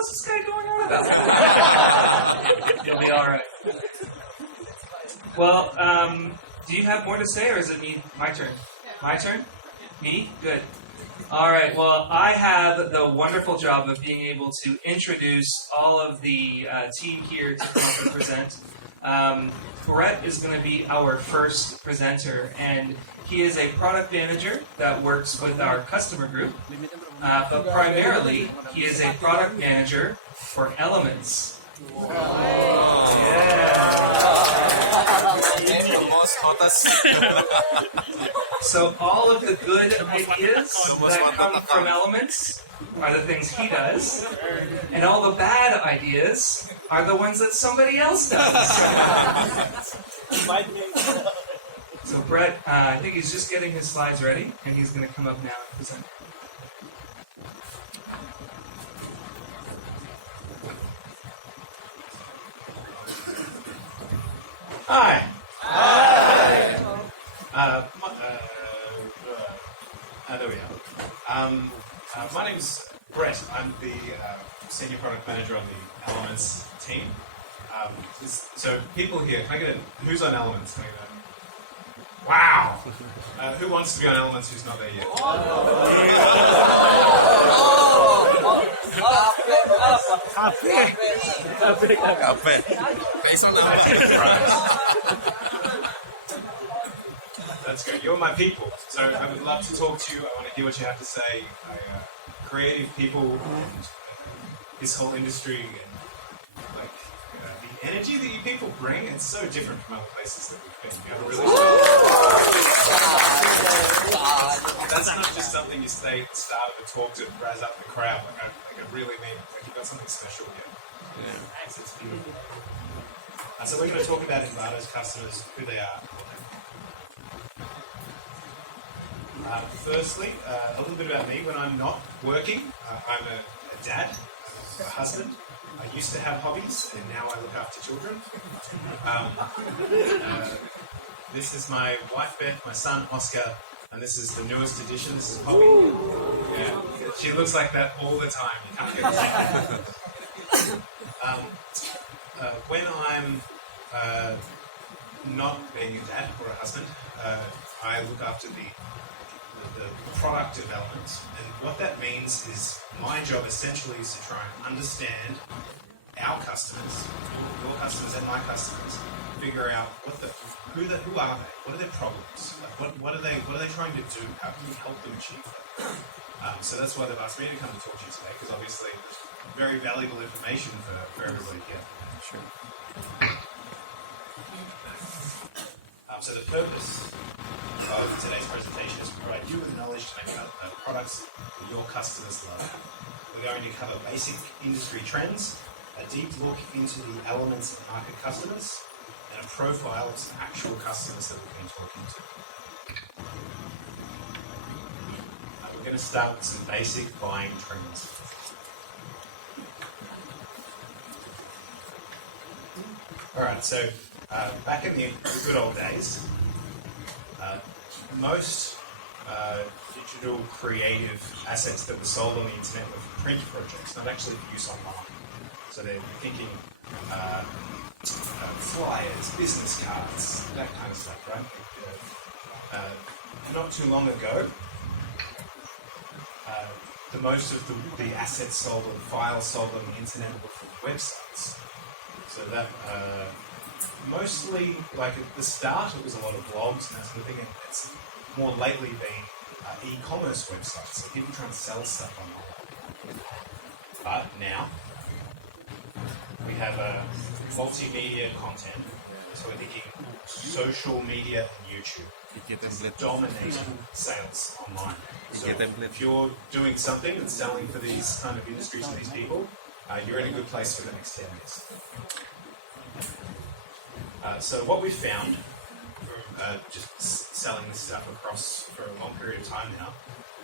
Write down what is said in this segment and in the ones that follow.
What's this guy going on about? You'll be all right. Well, do you have more to say, or is it me? My turn. My turn? Me? Good. All right. Well, I have the wonderful job of being able to introduce all of the team here to come up and present. Brett is going to be our first presenter, and he is a product manager that works with our customer group, but primarily he is a product manager for Elements. So all of the good ideas that come from Elements are the things he does, and all the bad ideas are the ones that somebody else does. So Brett, I think he's just getting his slides ready, and he's going to come up now and present. Hi. There we are. My name's Brett. I'm the senior product manager on the Elements team. So people here, can I get a, who's on Elements? Can I get a, wow! Who wants to be on Elements who's not there yet? Based on that. That's good. You're my people. So I would love to talk to you. I want to hear what you have to say. Creative people and this whole industry and like the energy that you people bring, it's so different from other places that we've been. You have a really that's not just something you say at the start of a talk to razz up the crowd. Like I really mean it. Like you've got something special here. Yeah. It's beautiful. So we're going to talk about Envato's customers, who they are. Firstly, a little bit about me. When I'm not working, I'm a dad, a husband. I used to have hobbies, and now I look after children. This is my wife, Beth, my son, Oscar, and this is the newest addition. This is Poppy. Yeah, she looks like that all the time. You can't get it. When I'm not being a dad or a husband, I look after the product development, and what that means is my job essentially is to try and understand our customers, your customers and my customers, figure out who are they, what are their problems, like what are they trying to do, how can we help them achieve that? So that's why they've asked me to come and talk to you today, because obviously there's very valuable information for everybody here. Sure. So the purpose of today's presentation is to provide you with knowledge to make products that your customers love. We're going to cover basic industry trends, a deep look into the elements of market customers, and a profile of some actual customers that we've been talking to. We're going to start with some basic buying trends. Alright, so back in the good old days, most digital creative assets that were sold on the internet were for print projects, not actually for use online. So they're thinking flyers, business cards, that kind of stuff, right? Not too long ago, the most of the assets sold or the files sold on the internet were from websites. So that mostly, like at the start, it was a lot of blogs and that sort of thing, and it's more lately been e-commerce websites, so people trying to sell stuff online. But now, we have multimedia content, so we're thinking social media and YouTube. It's dominating sales online. So if you're doing something that's selling for these kind of industries and these people, you're in a good place for the next 10 years. So what we've found from just selling this stuff across for a long period of time now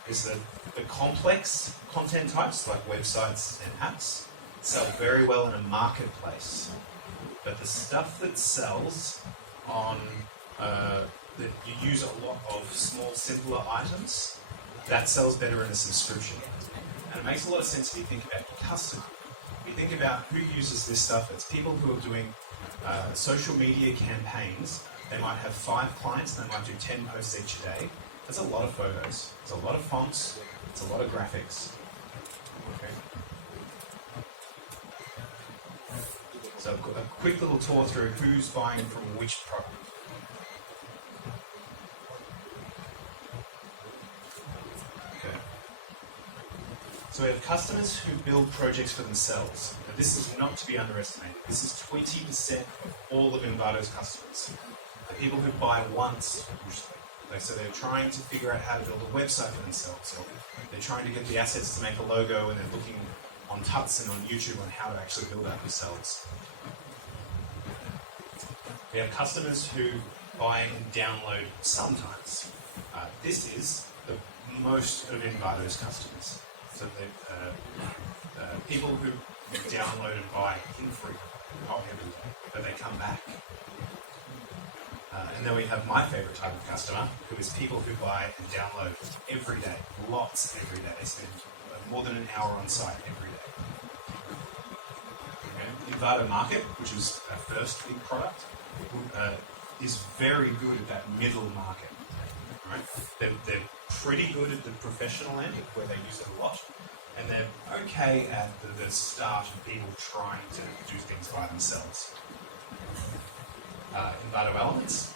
is that the complex content types like websites and apps sell very well in a marketplace. But the stuff that sells on, that you use a lot of small, simpler items, that sells better in a subscription. And it makes a lot of sense if you think about your customer. think about who uses this stuff. It's people who are doing social media campaigns. They might have 5 clients and they might do 10 posts each day. That's a lot of photos. It's a lot of fonts. It's a lot of graphics. Okay. So a quick little tour through who's buying from which product. Okay. So we have customers who build projects for themselves. Now, this is not to be underestimated. This is 20% of all of Envato's customers. The people who buy once, usually. So they're trying to figure out how to build a website for themselves. Or they're trying to get the assets to make a logo, and they're looking on Tuts and on YouTube on how to actually build that themselves. We have customers who buy and download sometimes. This is the most of Envato's customers. So the people who download and buy infrequently, not every day, but they come back. And then we have my favourite type of customer, who is people who buy and download every day, lots every day. They spend more than an hour on site every day. Okay. Envato Market, which is our first big product, is very good at that middle market. Right? They're pretty good at the professional end, where they use it a lot, and they're okay at the start of people trying to do things by themselves. Envato Elements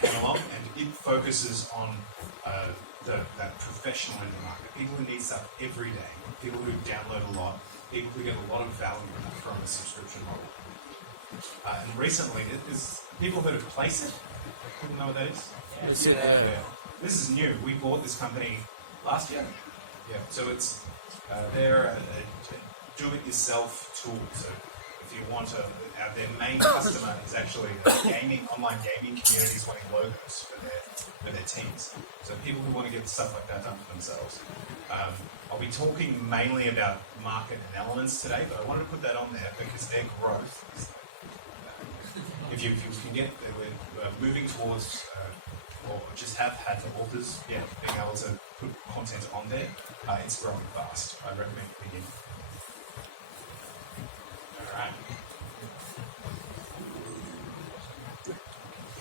came along, and it focuses on that professional end of the market. People who need stuff every day, people who download a lot, people who get a lot of value from a subscription model. And recently, people heard of Placeit? People know what that is? Yeah. This is new. We bought this company last year. Yeah. So it's they're a do-it-yourself tool. So if you want their main customer is actually online gaming communities wanting logos for their teams. So people who want to get stuff like that done for themselves. I'll be talking mainly about market and elements today, but I wanted to put that on there because their growth is if you can get, we're moving towards, or just have had the authors, being able to put content on there. It's growing fast. I recommend beginning. All right.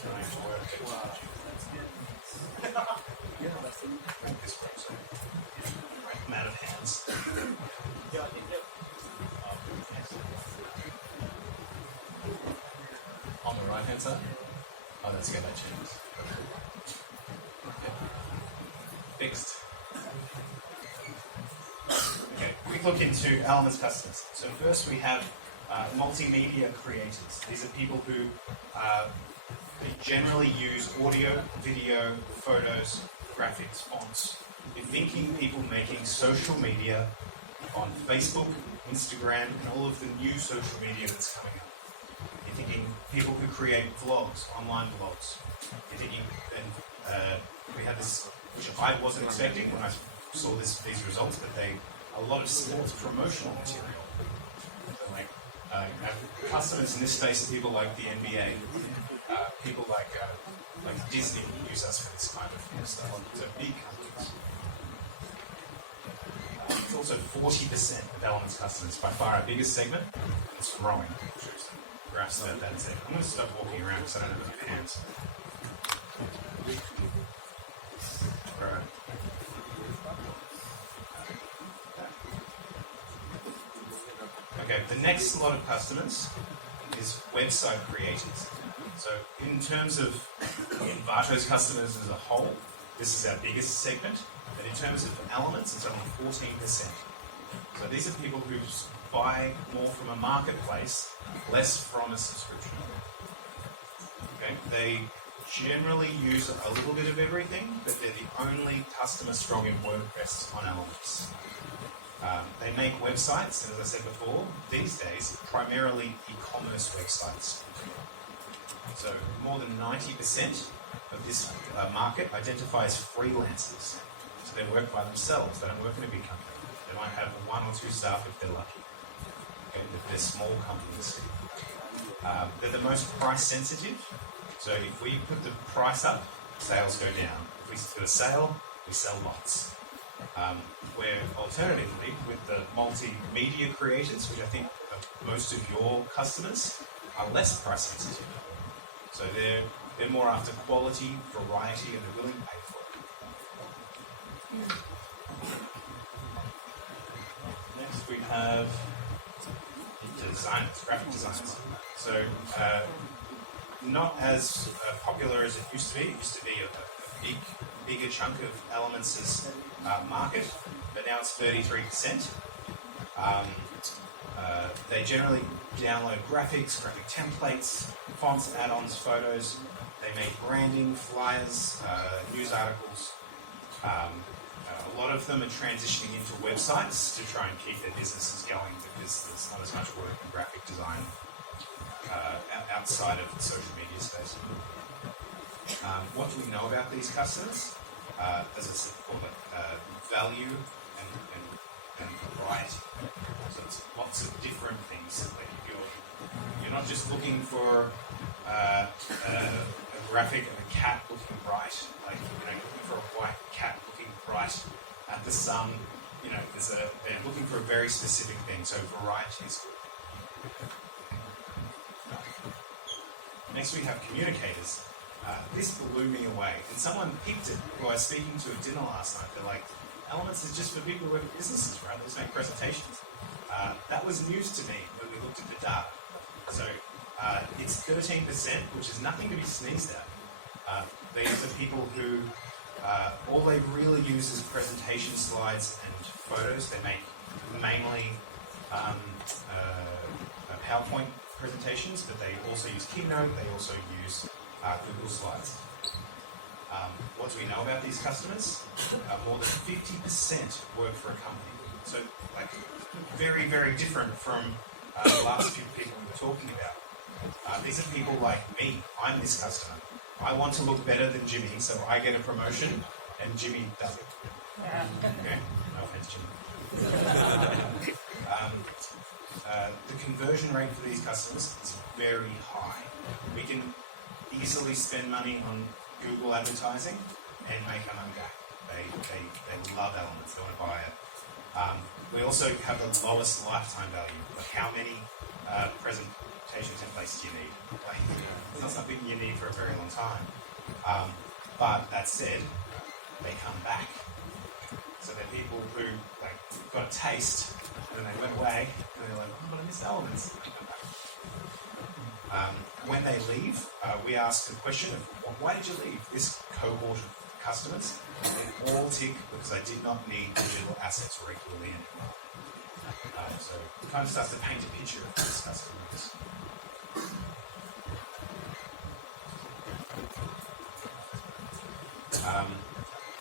Trying to work it. This works. I'm out of hands. On the right hand side? Oh, let's get that changed. Okay. Fixed. Okay, quick look into Elements customers. So first we have multimedia creators. These are people who they generally use audio, video, photos, graphics, fonts. You're thinking people making social media on Facebook, Instagram, and all of the new social media that's coming up. You're thinking people who create vlogs, online vlogs. You're thinking, and we had this, which I wasn't expecting when I saw these results, but a lot of sports promotional material. So like customers in this space are people like the NBA, people like Disney use us for this kind of stuff. So big companies. It's also 40% of Elements customers, by far our biggest segment. It's growing. Graphs about that in a second. I'm going to stop walking around because I don't have enough hands. Right. Okay, the next lot of customers is website creators. So in terms of Envato's customers as a whole, this is our biggest segment. But in terms of Elements, it's only 14%. So these are people who buy more from a marketplace, less from a subscription. Okay, they generally use a little bit of everything, but they're the only customer strong in WordPress on Elements. They make websites, and as I said before, these days, primarily e-commerce websites. So more than 90% of this market identifies freelancers. So they work by themselves. They don't work in a big company. They might have 1 or 2 staff if they're lucky. Okay, but they're small companies. They're the most price sensitive. So if we put the price up, sales go down. If we put a sale, we sell lots. Where alternatively, with the multimedia creators, which I think most of your customers are less price sensitive. So they're more after quality, variety, and they're willing to pay for it. Next we have designers, graphic designers. So not as popular as it used to be. It used to be a bigger chunk of Elements' market, but now it's 33%. They generally download graphics, graphic templates, fonts, add-ons, photos. They make branding, flyers, news articles. A lot of them are transitioning into websites to try and keep their businesses going because there's not as much work in graphic design outside of the social media space. What do we know about these customers? As I said before, value and variety. So it's lots of different things. Like you're not just looking for a graphic of a cat looking bright, like looking for a white cat looking bright at the sun. They're looking for a very specific thing. So variety is good. Next we have communicators. This blew me away. And someone picked it who I was speaking to at dinner last night. They're like, Elements is just for people who work at businesses, right? They just make presentations. That was news to me when we looked at the data. So it's 13%, which is nothing to be sneezed at. These are people who all they really use is presentation slides and photos. They make mainly PowerPoint presentations, but they also use Keynote. They also use Google Slides. What do we know about these customers? More than 50% work for a company. So, very, very different from the last few people we were talking about. These are people like me. I'm this customer. I want to look better than Jimmy, so I get a promotion, and Jimmy doesn't. Okay? No offense, Jimmy. The conversion rate for these customers is very high. We can easily spend money on Google advertising and make our money back. They love Elements. They want to buy it. We also have the lowest lifetime value. Like how many presentation templates do you need? It's not something you need for a very long time. But that said, they come back. So they're people who got a taste and then they went away and they're like, oh, but I miss Elements. And they come back. When they leave, we ask the question of, why did you leave? This cohort of customers, they all tick because I did not need digital assets regularly anymore. So it kind of starts to paint a picture of these customers.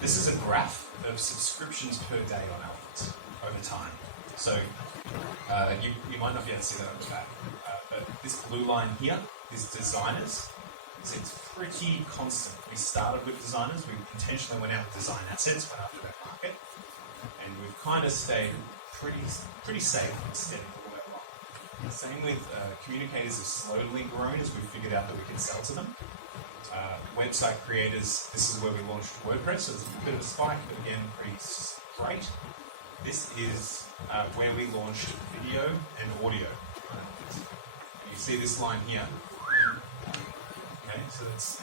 This is a graph of subscriptions per day on Elements over time. So you might not be able to see that on the back, but this blue line here is designers. So it's pretty constant. We started with designers. We intentionally went out with design assets, went after that market, and we've kind of stayed pretty safe and steady all the way along. Same with communicators have slowly grown as we figured out that we can sell to them. Website creators, this is where we launched WordPress, so there's a bit of a spike, but again, pretty straight. This is where we launched video and audio. You see this line here. Okay, so it's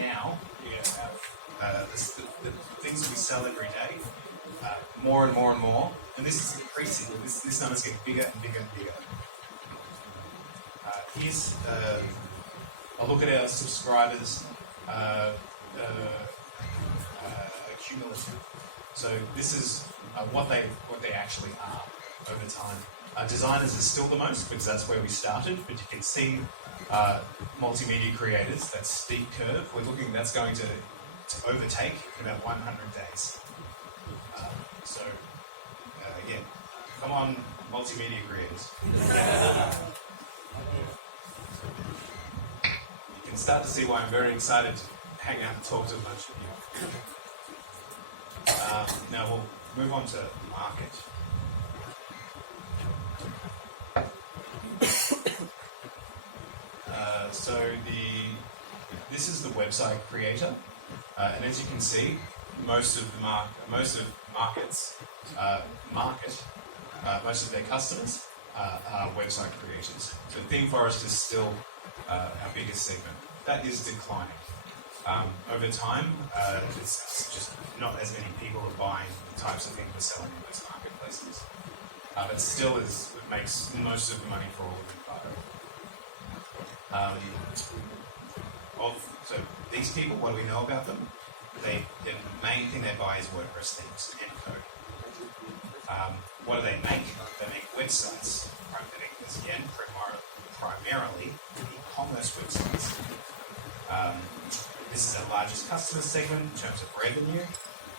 now we have the things we sell every day, more and more and more, and this is increasing. This number's getting bigger and bigger and bigger. Here's a look at our subscribers cumulative. So this is what they actually are over time. Designers are still the most because that's where we started, but you can see multimedia creators, that steep curve, that's going to overtake in about 100 days. Again, come on, multimedia creators. You can start to see why I'm very excited to hang out and talk to a bunch of you. Now we'll move on to market. This is the website creator, and as you can see, most of most of their customers are website creators. So ThemeForest is still our biggest segment. That is declining. Over time, it's just not as many people are buying the types of things we're selling in those marketplaces. But still it makes most of the money for all of Envato. So these people, what do we know about them? The main thing they buy is WordPress themes and code. What do they make? They make websites. Again, primarily e-commerce websites. This is our largest customer segment in terms of revenue.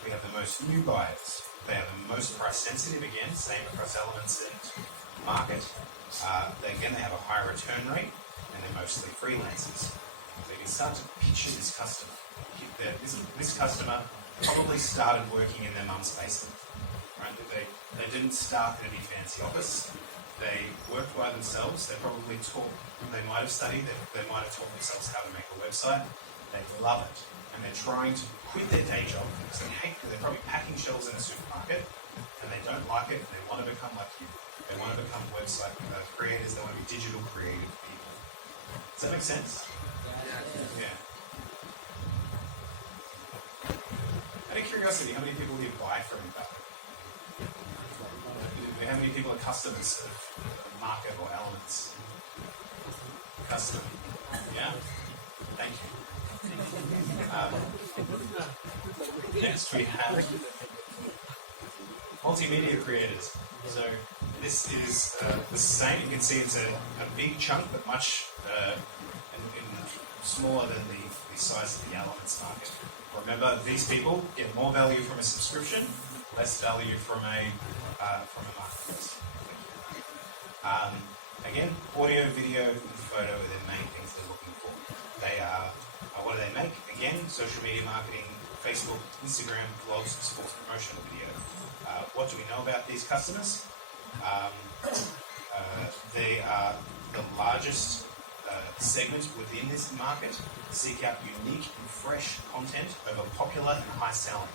We have the most new buyers. They are the most price sensitive, again, same across elements and market. They have a high return rate, and they're mostly freelancers. So you can start to picture this customer. This customer probably started working in their mum's basement. Right? They didn't start in any fancy office. They worked by themselves. They probably they might have studied, they might have taught themselves how to make a website. They love it. And they're trying to quit their day job because they're probably packing shelves in a supermarket and they don't like it. They want to become like you. They want to become website creators. They want to be digital creative people. Does that make sense? Yeah. Out of curiosity, how many people here buy from Envato? How many people are customers of market or elements? Customer. Yeah? Thank you. Next we have multimedia creators. So this is the same. You can see it's a big chunk, but much smaller than the size of the elements market. Remember, these people get more value from a subscription, less value from a marketplace. Again, audio, video, and photo are the main things they're looking for. They are, what do they make? Again, social media marketing, Facebook, Instagram, blogs, sports promotional video. What do we know about these customers? They are the largest segment within this market. Seek out unique and fresh content over popular and high selling.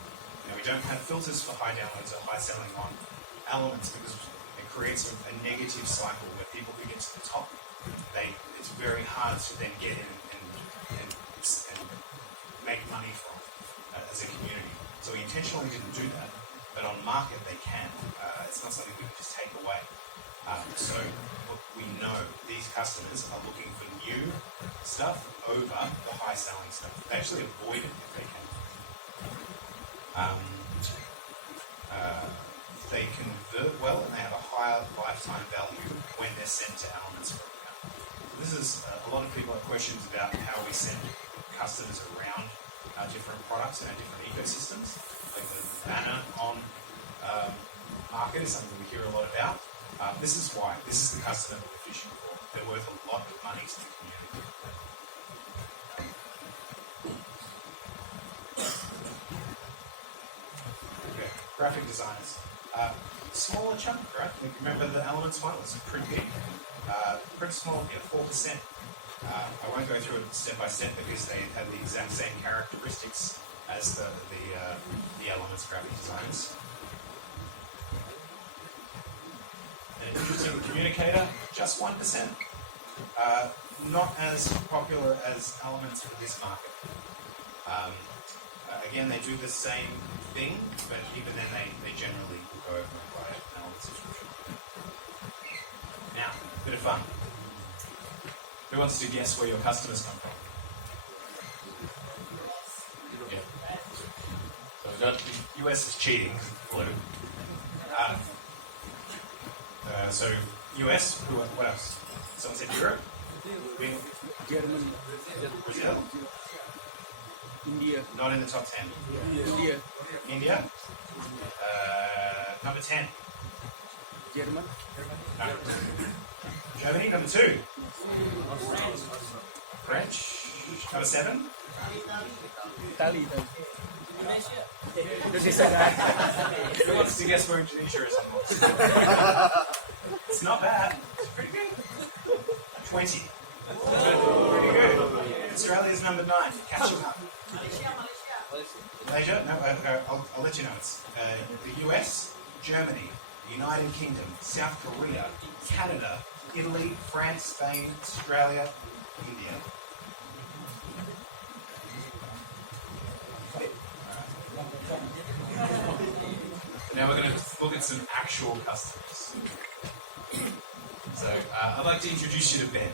We don't have filters for high downloads or high selling on elements because it creates a negative cycle where people who get to the top, it's very hard to then get in and make money from as a community. So we intentionally didn't do that, but on market they can. It's not something we can just take away. So we know these customers are looking for new stuff over the high selling stuff. They actually avoid it if they can. They convert well and they have a higher lifetime value when they're sent to elements for account. This is a lot of people have questions about how we send customers around our different products and our different ecosystems. Like the banner on market is something we hear a lot about. This is why. This is the customer that we're fishing for. They're worth a lot of money to the community. Okay, graphic designers. Smaller chunk, right? Remember the elements one was pretty big. Pretty small, 4%. I won't go through it step by step because they have the exact same characteristics as the elements graphic designers. An interesting communicator, just 1%. Not as popular as elements for this market. Again, they do the same thing, but even then they generally will go over and buy an element subscription. Now, a bit of fun. Who wants to guess where your customers come from? Yeah. So we've got the US is cheating, blue. So US, what else? Someone said Europe? Germany. Brazil? India. Not in the top 10. India. India? Number 10. German. No. Germany, number 2. French, number 7. Italy. Indonesia. Who wants to guess where Indonesia is? It's not bad. It's pretty good. 20. Pretty good. Australia's number 9. Catching up. Asia? No, I'll let you know. It's the US, Germany, United Kingdom, South Korea, Canada, Italy, France, Spain, Australia, India. Now we're going to look at some actual customers. So I'd like to introduce you to Ben.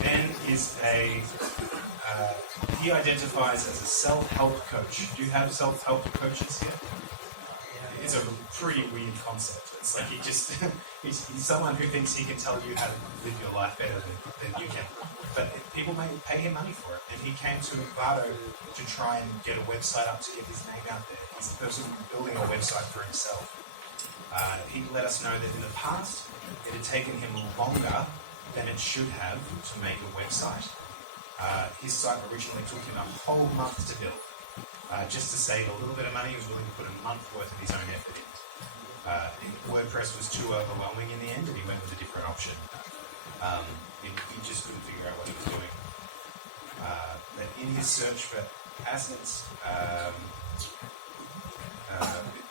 Ben is he identifies as a self-help coach. Do you have self-help coaches here? It's a pretty weird concept. It's like he's someone who thinks he can tell you how to live your life better than you can. But people may pay him money for it. And he came to Envato to try and get a website up to get his name out there. He's the person building a website for himself. He let us know that in the past, it had taken him longer than it should have to make a website. His site originally took him a whole month to build. Just to save a little bit of money, he was willing to put a month worth of his own effort in. WordPress was too overwhelming in the end, and he went with a different option. He just couldn't figure out what he was doing. But in his search for assets,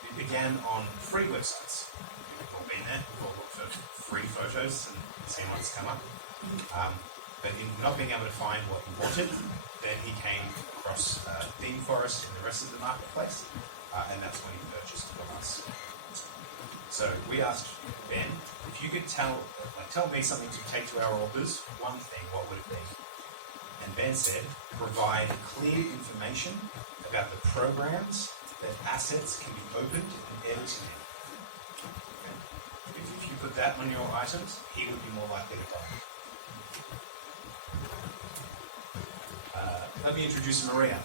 it began on free websites. We've all been there, we've all looked for free photos and seen what's come up. But in not being able to find what he wanted, then he came across ThemeForest and the rest of the marketplace, and that's when he purchased from us. So we asked Ben, if you could tell me something to take to our orders, one thing, what would it be? And Ben said, provide clear information about the programs that assets can be opened and edited in. Okay. If you put that on your items, he would be more likely to buy. Let me introduce Maria.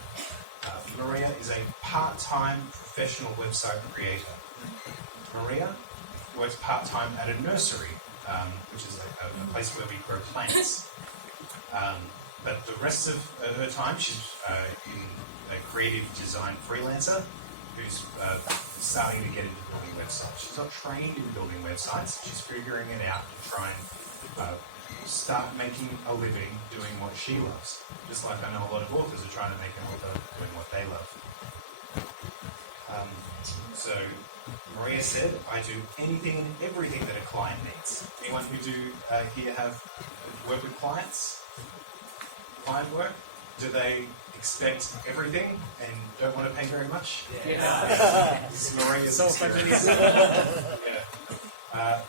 Maria is a part-time professional website creator. Maria works part-time at a nursery, which is a place where we grow plants. But the rest of her time, she's a creative design freelancer who's starting to get into building websites. She's not trained in building websites. She's figuring it out to try and start making a living doing what she loves. Just like I know a lot of authors are trying to make a living doing what they love. So Maria said, I do anything and everything that a client needs. Anyone who here have work with clients? Client work? Do they expect everything and don't want to pay very much? Yeah. This is Maria's experience.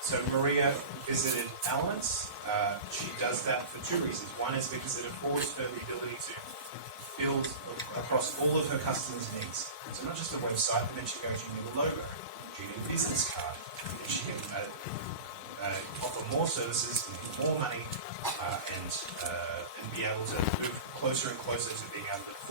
So Maria visited Elements. She does that for two reasons. One is because it affords her the ability to build across all of her customers' needs. So not just a website, but then she goes, you need a logo, you need a business card, and she can offer more services, more money, and be able to move closer and closer to being able to